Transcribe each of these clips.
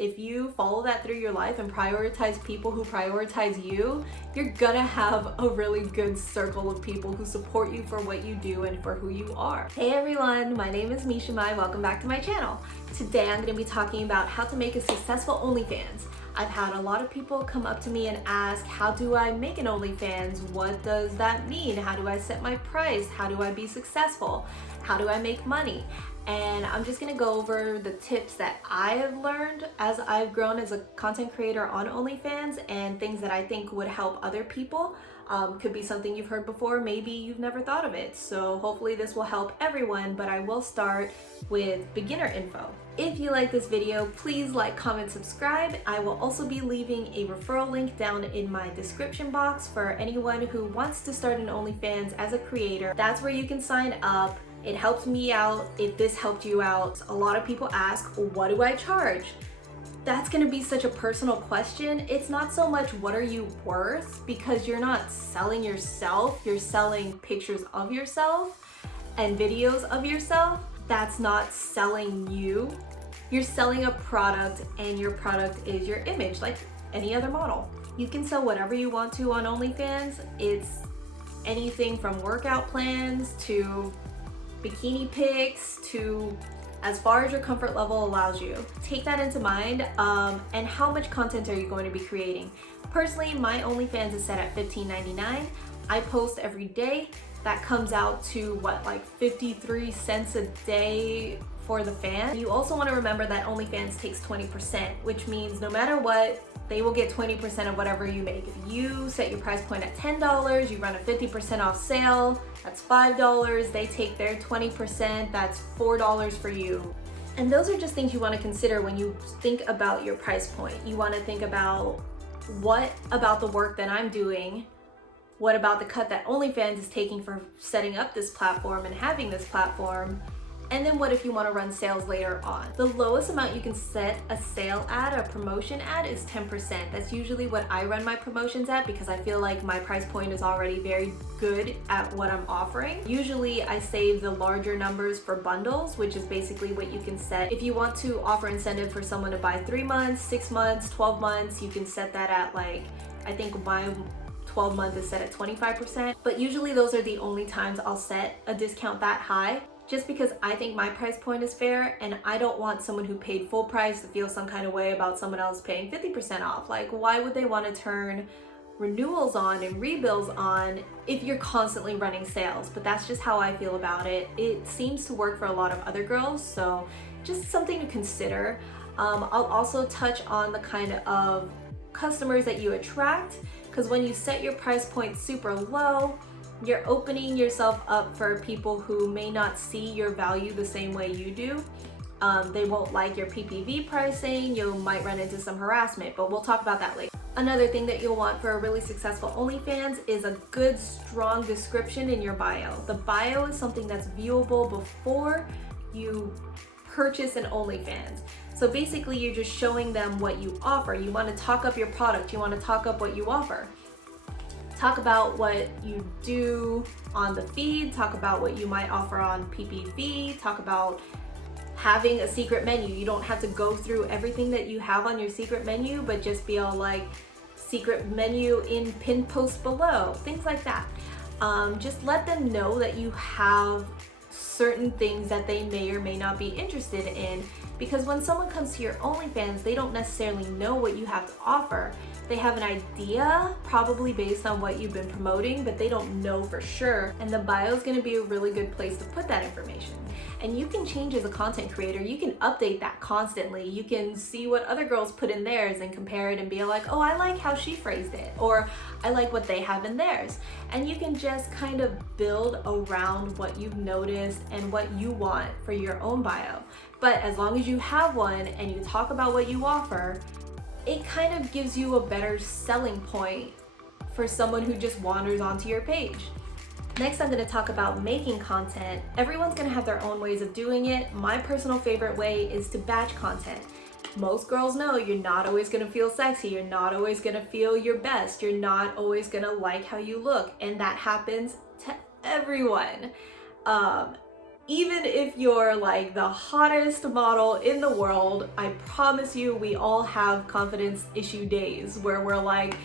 if you follow that through your life and prioritize people who prioritize you, you're gonna have a really good circle of people who support you for what you do and for who you are. Hey everyone, my name is Misha Mai. Welcome back to my channel. Today I'm gonna be talking about how to make a successful OnlyFans. I've had a lot of people come up to me and ask, how do I make an OnlyFans? What does that mean? How do I set my price? How do I be successful? How do I make money? And I'm just gonna go over the tips that I have learned as I've grown as a content creator on OnlyFans and things that I think would help other people. Could be something you've heard before, maybe you've never thought of it. So hopefully this will help everyone, but I will start with beginner info. If you like this video, please like, comment, subscribe. I will also be leaving a referral link down in my description box for anyone who wants to start an OnlyFans as a creator. That's where you can sign up. It helps me out if this helped you out. A lot of people ask, what do I charge? That's gonna be such a personal question. It's not so much what are you worth, because you're not selling yourself, you're selling pictures of yourself and videos of yourself. That's not selling you. You're selling a product, and your product is your image, like any other model. You can sell whatever you want to on OnlyFans. It's anything from workout plans to bikini pics to as far as your comfort level allows you. Take that into mind, and how much content are you going to be creating? Personally, my OnlyFans is set at $15.99. I post every day. That comes out to what, like 53 cents a day for the fan. You also want to remember that OnlyFans takes 20%, which means no matter what, they will get 20% of whatever you make. If you set your price point at $10, you run a 50% off sale, that's $5. They take their 20%, that's $4 for you. And those are just things you want to consider when you think about your price point. You want to think about, what about the work that I'm doing? What about the cut that OnlyFans is taking for setting up this platform and having this platform? And then what if you want to run sales later on? The lowest amount you can set a sale ad, a promotion ad, is 10%. That's usually what I run my promotions at, because I feel like my price point is already very good at what I'm offering. Usually I save the larger numbers for bundles, which is basically what you can set. If you want to offer incentive for someone to buy 3 months, 6 months, 12 months, you can set that at, like, I think my 12 month is set at 25%. But usually those are the only times I'll set a discount that high, just because I think my price point is fair, and I don't want someone who paid full price to feel some kind of way about someone else paying 50% off. Like, why would they want to turn renewals on and rebills on if you're constantly running sales? But that's just how I feel about it. It seems to work for a lot of other girls, so just something to consider. I'll also touch on the kind of customers that you attract, because when you set your price point super low, you're opening yourself up for people who may not see your value the same way you do. They won't like your PPV pricing. You might run into some harassment, but we'll talk about that later. Another thing that you'll want for a really successful OnlyFans is a good, strong description in your bio. The bio is something that's viewable before you purchase an OnlyFans. So basically you're just showing them what you offer. You want to talk up your product. You want to talk up what you offer. Talk about what you do on the feed, talk about what you might offer on PPV, talk about having a secret menu. You don't have to go through everything that you have on your secret menu, but just be all like, secret menu in pinned post below, things like that. Just let them know that you have certain things that they may or may not be interested in, because when someone comes to your OnlyFans, they don't necessarily know what you have to offer. They have an idea, probably based on what you've been promoting, but they don't know for sure. And the bio is going to be a really good place to put that information. And you can change as a content creator. You can update that constantly. You can see what other girls put in theirs and compare it and be like, oh, I like how she phrased it, or I like what they have in theirs. And you can just kind of build around what you've noticed and what you want for your own bio. But as long as you have one and you talk about what you offer, it kind of gives you a better selling point for someone who just wanders onto your page. Next, I'm going to talk about making content. Everyone's going to have their own ways of doing it. My personal favorite way is to batch content. Most girls know you're not always going to feel sexy. You're not always going to feel your best. You're not always going to like how you look. And that happens to everyone. Even if you're like the hottest model in the world, I promise you we all have confidence issue days where we're like,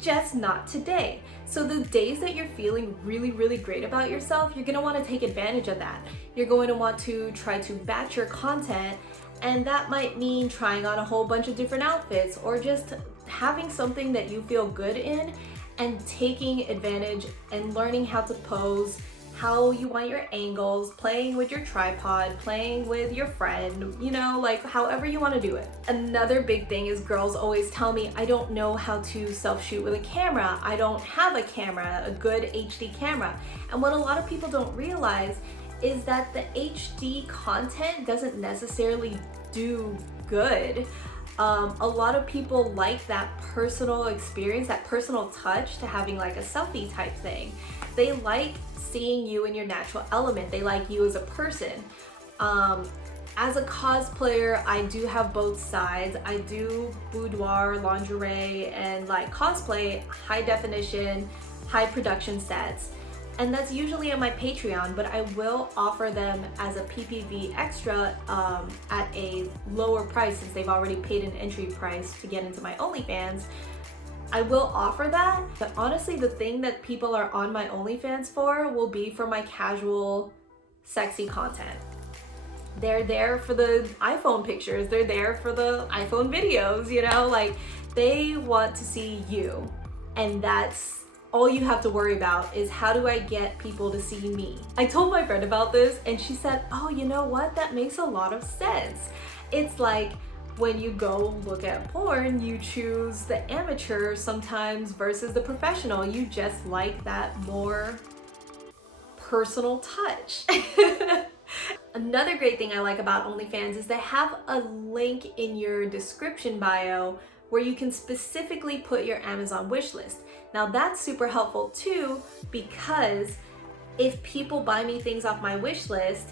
just not today. So the days that you're feeling really great about yourself, you're gonna want to take advantage of that. You're going to want to try to batch your content, and that might mean trying on a whole bunch of different outfits or just having something that you feel good in and taking advantage and learning how to pose, how you want your angles, playing with your tripod, playing with your friend, you know, like however you want to do it. Another big thing is girls always tell me, I don't know how to self-shoot with a camera. I don't have a camera, a good HD camera. And what a lot of people don't realize is that the HD content doesn't necessarily do good. A lot of people like that personal experience, that personal touch to having like a selfie type thing. They like seeing you in your natural element. They like you as a person. As a cosplayer, I do have both sides. I do boudoir, lingerie, and like cosplay, high definition, high production sets. And that's usually on my Patreon, but I will offer them as a PPV extra at a lower price since they've already paid an entry price to get into my OnlyFans. I will offer that, but honestly, the thing that people are on my OnlyFans for will be for my casual, sexy content. They're there for the iPhone pictures, they're there for the iPhone videos, you know, like they want to see you, and that's all you have to worry about is how do I get people to see me? I told my friend about this and she said, oh, you know what? That makes a lot of sense. It's like when you go look at porn, you choose the amateur sometimes versus the professional. You just like that more personal touch. Another great thing I like about OnlyFans is they have a link in your description bio where you can specifically put your Amazon wish list. Now that's super helpful too, because if people buy me things off my wish list,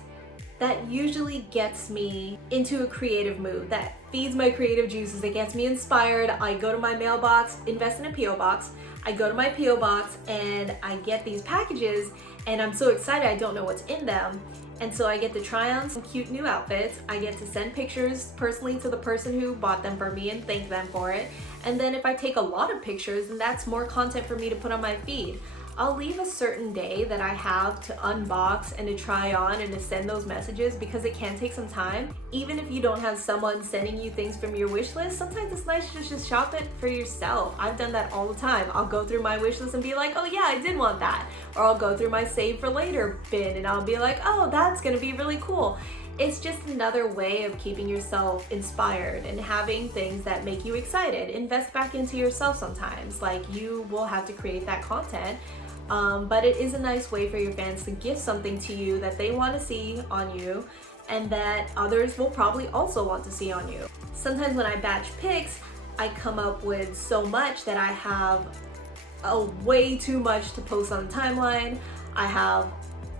that usually gets me into a creative mood, that feeds my creative juices, that gets me inspired. I go to my mailbox, invest in a PO box, I go to my PO box and I get these packages and I'm so excited I don't know what's in them. And so I get to try on some cute new outfits. I get to send pictures personally to the person who bought them for me and thank them for it. And then if I take a lot of pictures, then that's more content for me to put on my feed. I'll leave a certain day that I have to unbox and to try on and to send those messages because it can take some time. Even if you don't have someone sending you things from your wish list, sometimes it's nice to just shop it for yourself. I've done that all the time. I'll go through my wish list and be like, oh yeah, I did want that. Or I'll go through my save for later bin and I'll be like, oh, that's gonna be really cool. It's just another way of keeping yourself inspired and having things that make you excited. Invest back into yourself sometimes. Like you will have to create that content. But it is a nice way for your fans to give something to you that they want to see on you and that others will probably also want to see on you. Sometimes when I batch pics, I come up with so much that I have way too much to post on the timeline. I have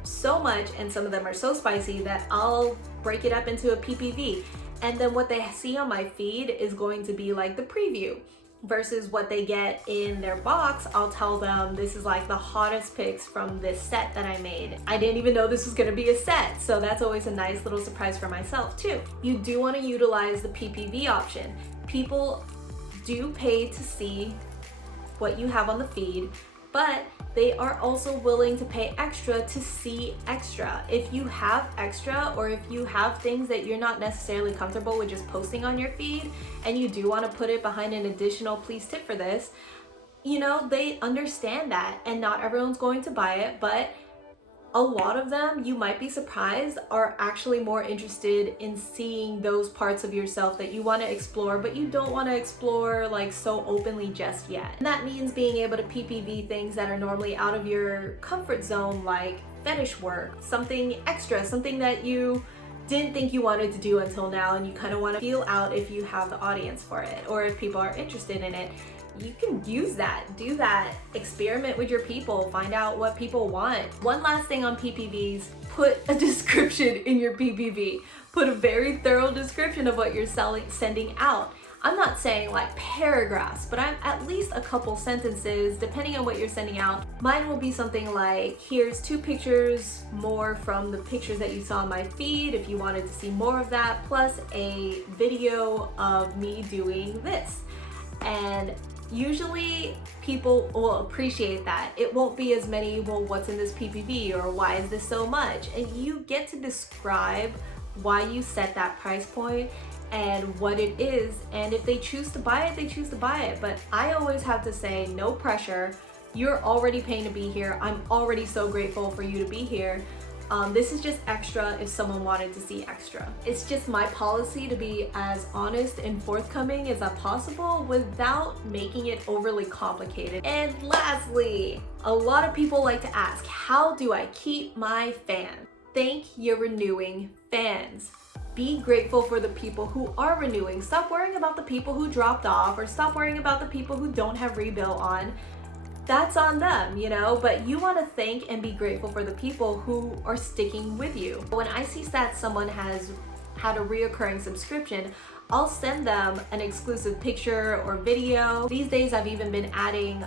so much and some of them are so spicy that I'll break it up into a PPV. And then what they see on my feed is going to be like the preview. Versus what they get in their box, I'll tell them this is like the hottest pics from this set that I made. I didn't even know this was gonna be a set, so that's always a nice little surprise for myself too. You do wanna utilize the PPV option. People do pay to see what you have on the feed, but they are also willing to pay extra to see extra. If you have extra or if you have things that you're not necessarily comfortable with just posting on your feed and you do want to put it behind an additional please tip for this, you know, they understand that and not everyone's going to buy it, but a lot of them, you might be surprised, are actually more interested in seeing those parts of yourself that you want to explore, but you don't want to explore like so openly just yet. And that means being able to PPV things that are normally out of your comfort zone, like fetish work, something extra, something that you didn't think you wanted to do until now and you kind of want to feel out if you have the audience for it or if people are interested in it. You can use that, do that, experiment with your people, find out what people want. One last thing on PPVs, put a description in your PPV. Put a very thorough description of what you're sending out. I'm not saying like paragraphs, but I'm at least a couple sentences depending on what you're sending out. Mine will be something like, here's 2 pictures more from the pictures that you saw on my feed if you wanted to see more of that, plus a video of me doing this. And usually people will appreciate that. It won't be as many, well, what's in this PPV, or why is this so much? And you get to describe why you set that price point and what it is. And if they choose to buy it, they choose to buy it. But I always have to say, no pressure. You're already paying to be here. I'm already so grateful for you to be here. This is just extra if someone wanted to see extra. It's just my policy to be as honest and forthcoming as possible without making it overly complicated. And lastly, a lot of people like to ask, how do I keep my fans? Thank your renewing fans. Be grateful for the people who are renewing. Stop worrying about the people who dropped off, or stop worrying about the people who don't have rebill on. That's on them, you know, but you want to thank and be grateful for the people who are sticking with you. When I see that someone has had a reoccurring subscription, I'll send them an exclusive picture or video. These days I've even been adding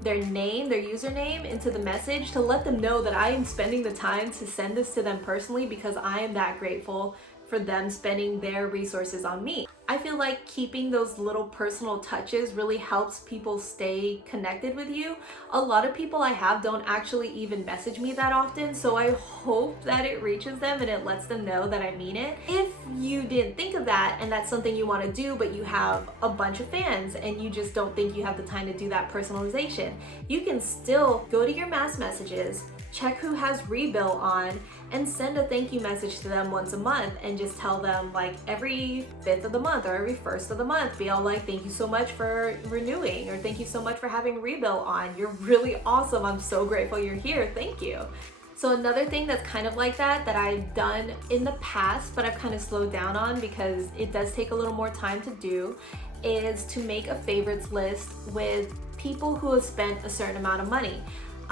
their name, their username into the message to let them know that I am spending the time to send this to them personally, because I am that grateful for them spending their resources on me. I feel like keeping those little personal touches really helps people stay connected with you. A lot of people I have don't actually even message me that often, so I hope that it reaches them and it lets them know that I mean it. If you didn't think of that and that's something you want to do, but you have a bunch of fans and you just don't think you have the time to do that personalization, you can still go to your mass messages, check who has rebill on, and send a thank you message to them once a month, and just tell them like every 5th of the month or every 1st of the month, be all like, thank you so much for renewing, or thank you so much for having rebill on. You're really awesome. I'm so grateful you're here. Thank you. So another thing that's kind of like that I've done in the past, but I've kind of slowed down on because it does take a little more time to do, is to make a favorites list with people who have spent a certain amount of money.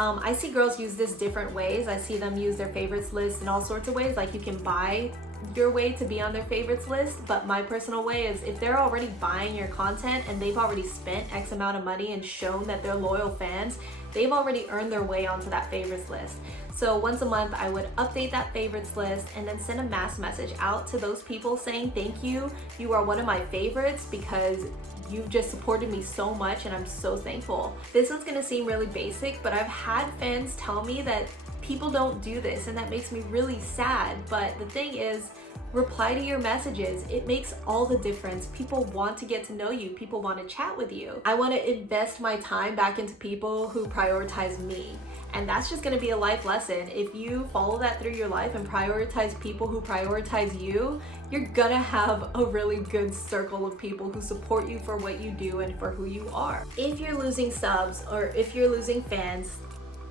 I see girls use this different ways. I see them use their favorites list in all sorts of ways. Like, you can buy your way to be on their favorites list, but my personal way is, if they're already buying your content and they've already spent X amount of money and shown that they're loyal fans, they've already earned their way onto that favorites list. So once a month I would update that favorites list and then send a mass message out to those people saying, thank you, you are one of my favorites because you've just supported me so much and I'm so thankful. This is gonna seem really basic, but I've had fans tell me that people don't do this, and that makes me really sad. But the thing is, reply to your messages. It makes all the difference. People want to get to know you. People want to chat with you. I want to invest my time back into people who prioritize me. And that's just going to be a life lesson. If you follow that through your life and prioritize people who prioritize you, you're gonna have a really good circle of people who support you for what you do and for who you are. If you're losing subs or if you're losing fans,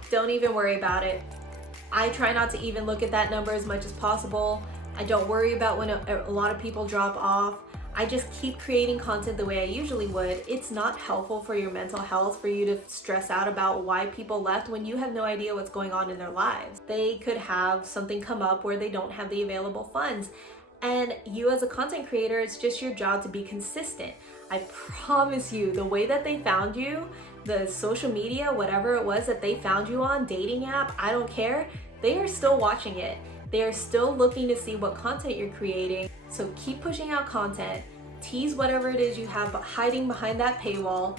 don't even worry about it. I try not to even look at that number as much as possible. I don't worry about when a lot of people drop off. I just keep creating content the way I usually would. It's not helpful for your mental health for you to stress out about why people left when you have no idea what's going on in their lives. They could have something come up where they don't have the available funds. And you as a content creator, it's just your job to be consistent. I promise you, the way that they found you, the social media, whatever it was that they found you on, dating app, I don't care, they are still watching it. They are still looking to see what content you're creating. So keep pushing out content, tease whatever it is you have hiding behind that paywall,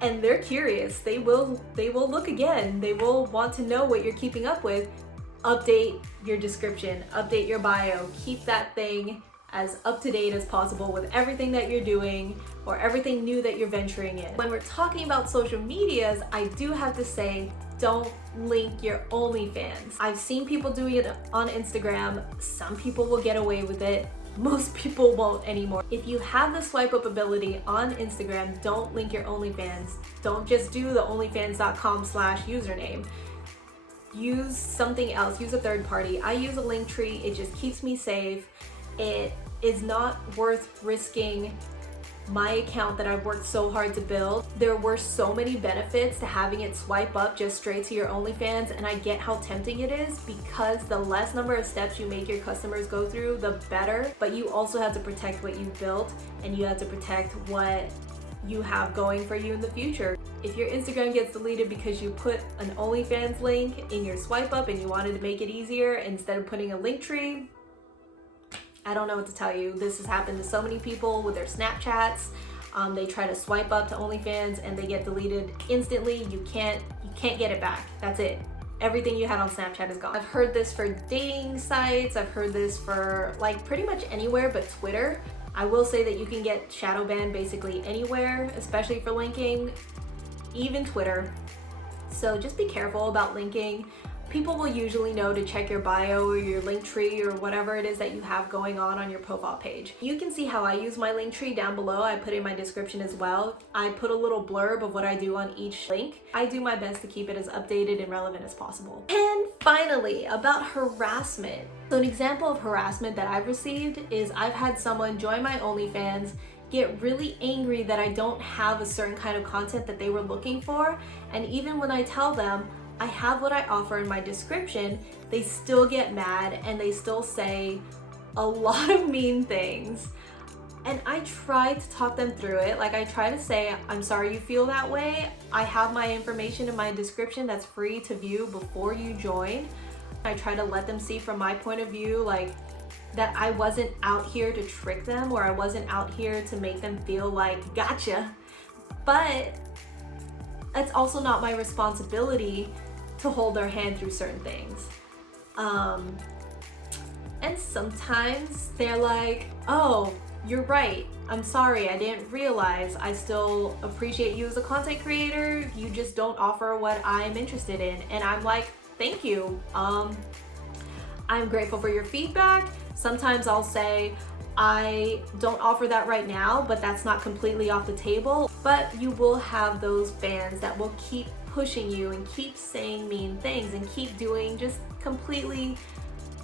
and they're curious. They will look again. They will want to know what you're keeping up with. Update your description, update your bio, keep that thing as up to date as possible with everything that you're doing or everything new that you're venturing in. When we're talking about social medias, I do have to say, don't link your OnlyFans. I've seen people doing it on Instagram. Some people will get away with it. Most people won't anymore. If you have the swipe up ability on Instagram, don't link your OnlyFans. Don't just do the onlyfans.com/username. Use something else, use a third party. I use a link tree. It just keeps me safe. It is not worth risking my account that I've worked so hard to build. There were so many benefits to having it swipe up just straight to your OnlyFans, and I get how tempting it is because the less number of steps you make your customers go through, the better. But you also have to protect what you've built, and you have to protect what you have going for you in the future. If your Instagram gets deleted because you put an OnlyFans link in your swipe up and you wanted to make it easier instead of putting a link tree, I don't know what to tell you. This has happened to so many people with their Snapchats. They try to swipe up to OnlyFans and they get deleted instantly. You can't get it back. That's it. Everything you had on Snapchat is gone. I've heard this for dating sites. I've heard this for like pretty much anywhere but Twitter. I will say that you can get shadow banned basically anywhere, especially for linking, even Twitter. So just be careful about linking. People will usually know to check your bio or your link tree or whatever it is that you have going on your profile page. You can see how I use my link tree down below. I put in my description as well. I put a little blurb of what I do on each link. I do my best to keep it as updated and relevant as possible. And finally, about harassment. So an example of harassment that I've received is I've had someone join my OnlyFans, get really angry that I don't have a certain kind of content that they were looking for, and even when I tell them I have what I offer in my description, they still get mad and they still say a lot of mean things. And I try to talk them through it. Like I try to say, I'm sorry you feel that way. I have my information in my description that's free to view before you join. I try to let them see from my point of view, like that I wasn't out here to trick them or I wasn't out here to make them feel like gotcha. But it's also not my responsibility to hold their hand through certain things. And sometimes they're like, oh, you're right. I'm sorry, I didn't realize. I still appreciate you as a content creator. You just don't offer what I'm interested in. And I'm like, thank you. I'm grateful for your feedback. Sometimes I'll say, I don't offer that right now, but that's not completely off the table. But you will have those fans that will keep pushing you and keep saying mean things and keep doing just completely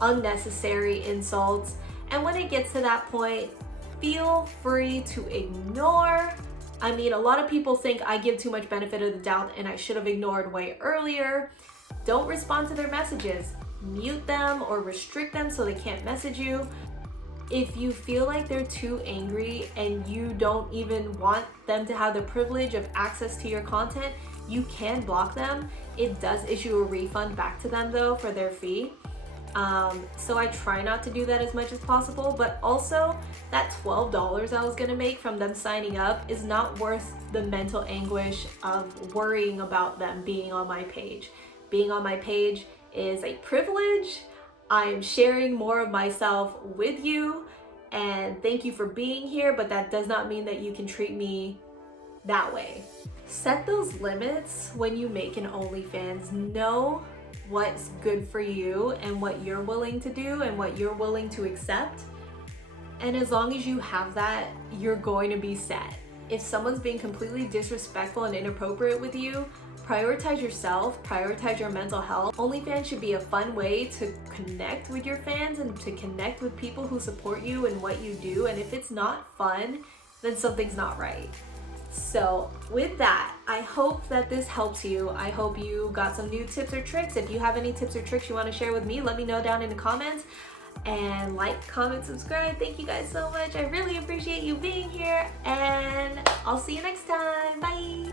unnecessary insults. And when it gets to that point, feel free to ignore. I mean, a lot of people think I give too much benefit of the doubt and I should have ignored way earlier. Don't respond to their messages. Mute them or restrict them so they can't message you. If you feel like they're too angry and you don't even want them to have the privilege of access to your content, you can block them. It does issue a refund back to them though for their fee. So I try not to do that as much as possible, but also that $12 I was gonna make from them signing up is not worth the mental anguish of worrying about them being on my page. Being on my page is a privilege. I'm sharing more of myself with you, and thank you for being here, but that does not mean that you can treat me that way. Set those limits when you make an OnlyFans. Know what's good for you and what you're willing to do and what you're willing to accept. And as long as you have that, you're going to be set. If someone's being completely disrespectful and inappropriate with you, prioritize yourself, prioritize your mental health. OnlyFans should be a fun way to connect with your fans and to connect with people who support you and what you do. And if it's not fun, then something's not right. So with that, I hope that this helps you. I hope you got some new tips or tricks. If you have any tips or tricks you want to share with me, let me know down in the comments. And like, comment, subscribe. Thank you guys so much. I really appreciate you being here, and I'll see you next time. Bye.